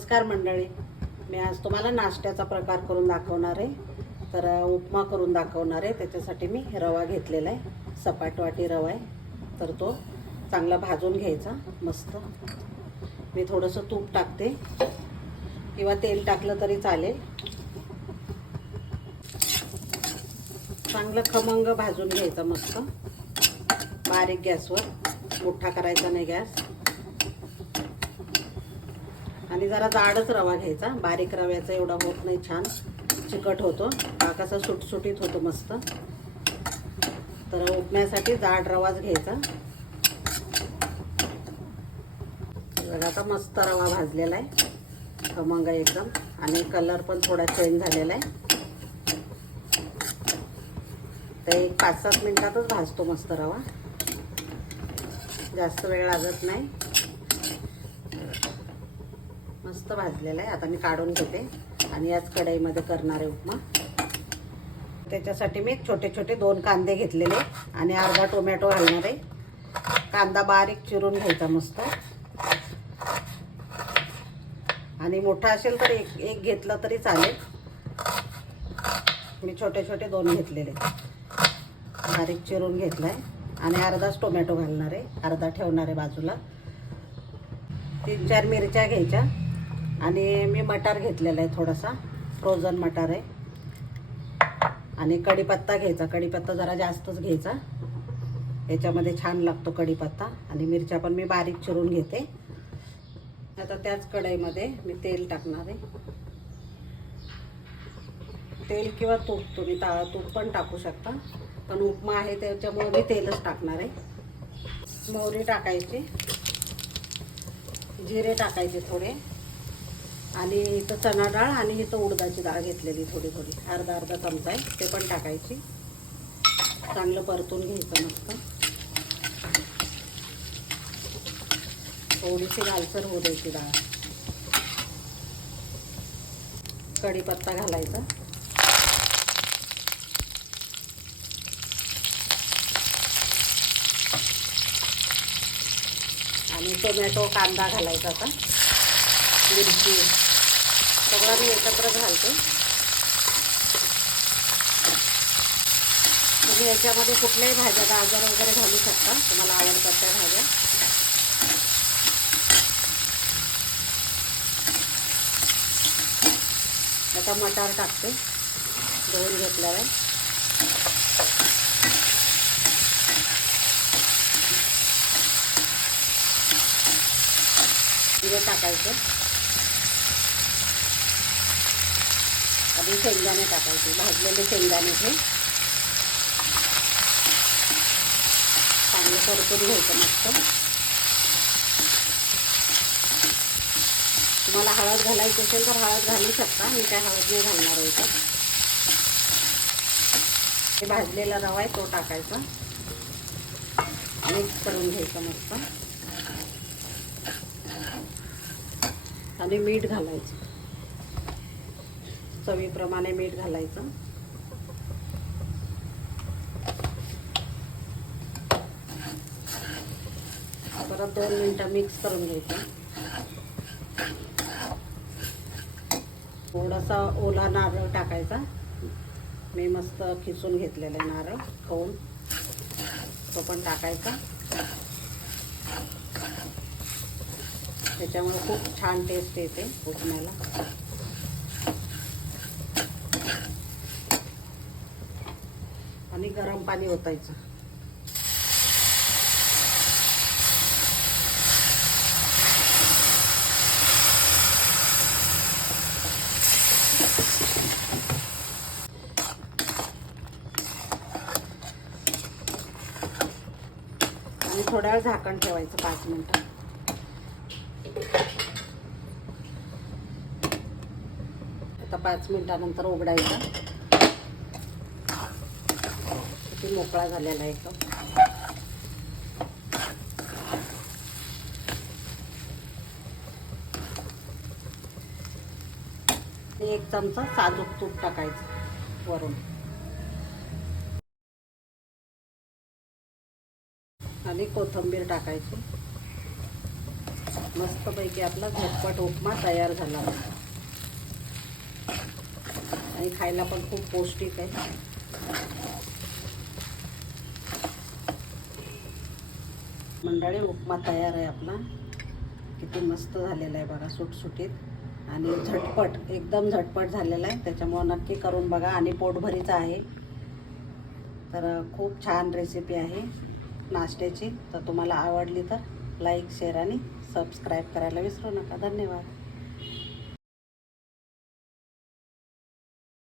नमस्कार मंडळी. मी आज तुम्हाला नाश्त्याचा प्रकार करून दाखवणार आहे. तर उपमा करून दाखवणार आहे. त्याच्यासाठी मी रवा घेतलेला आहे. सपाट वाटी रवा आहे. तर तो चांगला भाजून घ्यायचा. मस्त. मी थोडंसं तूप टाकते. किंवा तेल टाकलं तरी चालेल. चांगलं खमंग भाजून घ्यायचं मस्त. बारीक गॅसवर. मोठा करायचा नाही गॅस. आणि जरा जाडच रवा घ्यायचा. बारीक रव्याचा एवढा होत नाही छान. चिकट होतो. हा कसा सुटसुटीत होतो मस्त. तर उठण्यासाठी जाड रवाच घ्यायचा. बघा आता मस्त रवा भाजलेला आहे. खमंग एकदम. आणि कलर पण थोडा चेंज झालेला आहे. तर एक पाच सात मिनिटातच भाजतो मस्त रवा. जास्त वेळ लागत नाही. मस्त भाजलेला आहे. आता मी काढून घेते. आणि याच कढईमध्ये करणार आहे उपमा. त्याच्यासाठी मी छोटे छोटे दोन कांदे घेतलेले. आणि अर्धा टोमॅटो घालणार आहे. कांदा बारीक चिरून घ्यायचा मस्त. आणि मोठा असेल तर एक एक घेतलं तरी चालेल. मी छोटे छोटे दोन घेतलेले. बारीक चिरून घेतलाय. आणि अर्धाच टोमॅटो घालणार आहे. अर्धा ठेवणार आहे बाजूला. तीन चार मिरच्या घ्यायच्या. आणि मी मटार घेतलेला आहे थोडासा. फ्रोझन मटार आहे. आणि कढीपत्ता घ्यायचा. कढीपत्ता जरा जास्तच घ्यायचा. याच्यामध्ये छान लागतो कढीपत्ता. आणि मिरच्या पण मी बारीक चिरून घेते. आता त्याच कढईमध्ये मी तेल टाकणार आहे. तेल किंवा तूप तुम्ही ता तूप पण टाकू शकता. पण उपमा आहे त्याच्यामुळे मी तेलच टाकणार आहे. मोहरी टाकायची. जिरे टाकायचे थोडे. आणि इथं चणा डाळ आणि इथं उडदाची डाळ घेतलेली थोडी थोडी. अर्धा अर्धा चमचा आहे. ते पण टाकायची. चांगलं परतून घ्यायचं मस्त. थोडीशी लालसर होऊ द्यायची डाळ. कढीपत्ता घालायचा. आणि टोमॅटो कांदा घालायचा आता. मिरची. सगळं मी एकत्र घालते. तुम्ही याच्यामध्ये कुठल्याही भाज्या गाजर वगैरे घालू शकता. तुम्हाला आवडतात त्या भाज्या. आता मटार टाकते. धुवून घेतल्यावर. जिरे टाकायचं. आधी शेंगदाणे टाकायचे भाजलेले शेंगदाणे हे चांगलं परतून घ्यायचं मस्त. तुम्हाला हळद घालायची असेल तर हळद घालू शकता मी काय हळद नाही घालणार आहे हे भाजलेला रवा आहे तो टाकायचा. मिक्स करून घ्यायचा मस्त. आणि मीठ घालायचं. चवीप्रमाणे मीठ घालायचं. परत दोन मिनटं मिक्स करून घ्यायचं. थोडासा ओला नारळ टाकायचा. मी मस्त खिसून घेतलेला आहे नारळ खाऊन. तो पण टाकायचा. त्याच्यामुळे खूप छान टेस्ट येते उठण्याला आणि गरम पाणी ओतायचं. आणि थोड्या वेळ झाकण ठेवायचं पाच मिनिट. आता पाच मिनिटानंतर उघडायचं. किती मोकळा झालेला आहे तो. एक चमचा साजूक तूप टाकायचं वरून. आणि कोथिंबीर टाकायची. मस्तपैकी आपला झटपट उपमा तयार झाला. आणि खायला पण खूप पौष्टिक आहे. मंडळी उपमा तयार आहे आपला. किती मस्त झालेला आहे बघा सुटसुटीत. आणि झटपट एकदम झटपट झालेला आहे. त्याच्यामुळं नक्की करून बघा. आणि पोटभरीचा आहे. तर खूप छान रेसिपी आहे नाश्त्याची. तर तुम्हाला आवडली तर लाईक शेअर आणि सबस्क्राईब करायला विसरू नका. धन्यवाद.